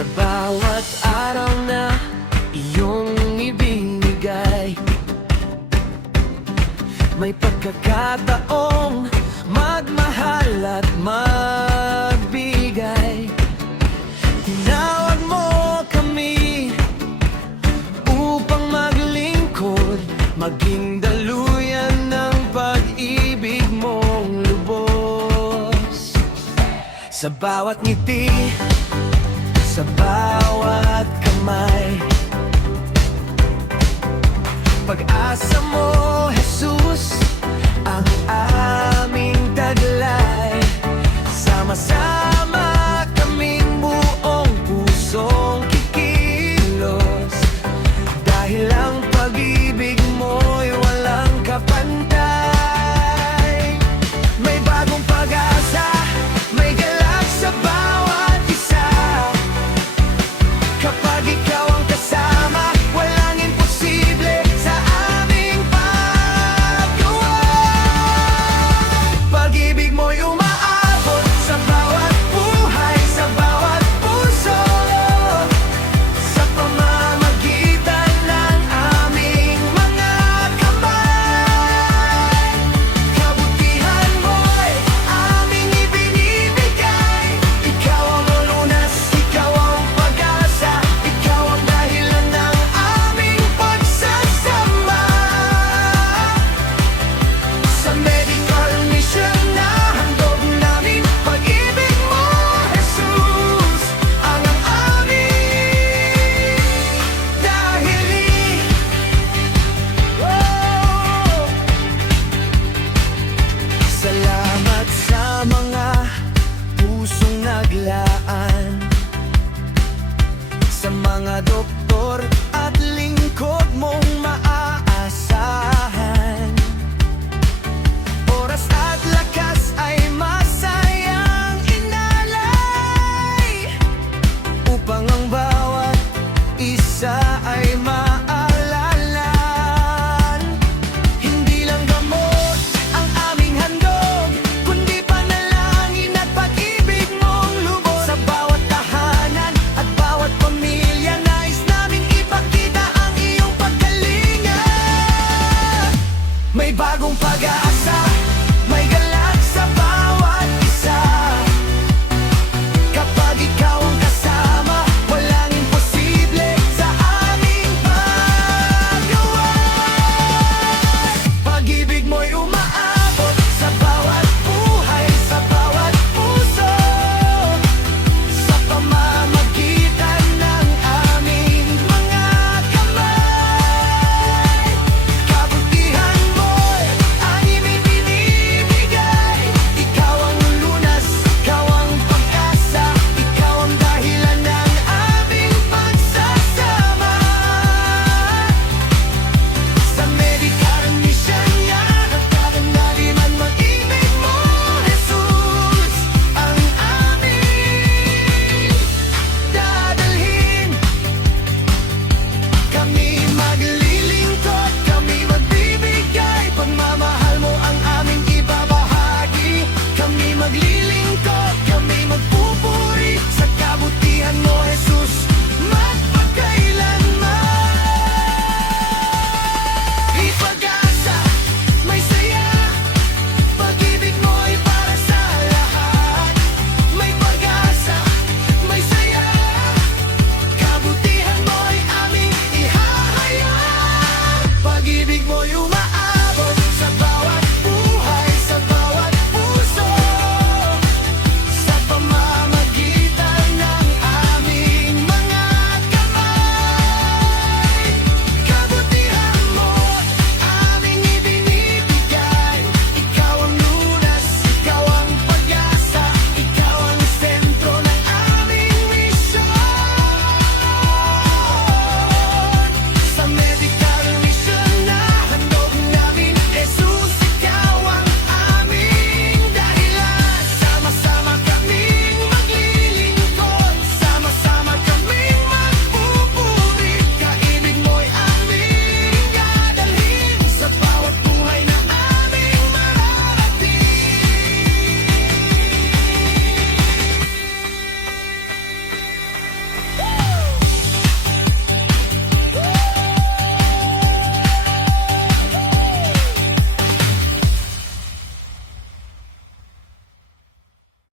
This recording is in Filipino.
Sa bawat araw na iyong ibinigay, may pagkakataong magmahal at magbigay. Tinawag mo kami upang maglingkod, maging daluyan ng pag-ibig mong lubos. Sa bawat ngiti, sa bawat kamay, pag-asa mo, Jesus, ang aming taglay. Sama-sama kaming buong pusong kikilos, dahil ang pag-ibig mo'y walang kapantay. May bagong pag-asa, may galak sa bawat isa. Kapag ikaw ang kasama, walang imposible sa aming paggawa. Pag-ibig mo'y umaabot sa bawat buhay, sa bawat puso, sa pamamagitan ng aming mga kamay. Kabutihan mo'y aming ibinibigay. Ikaw ang lunas, ikaw ang pag-asa, ikaw ang dahilan ng aming pagsasama. Sa medical mission na handog namin, pag-ibig mo, Jesus, ang aming dahili. Salamat sa mga pusong naglaan, sa mga doktor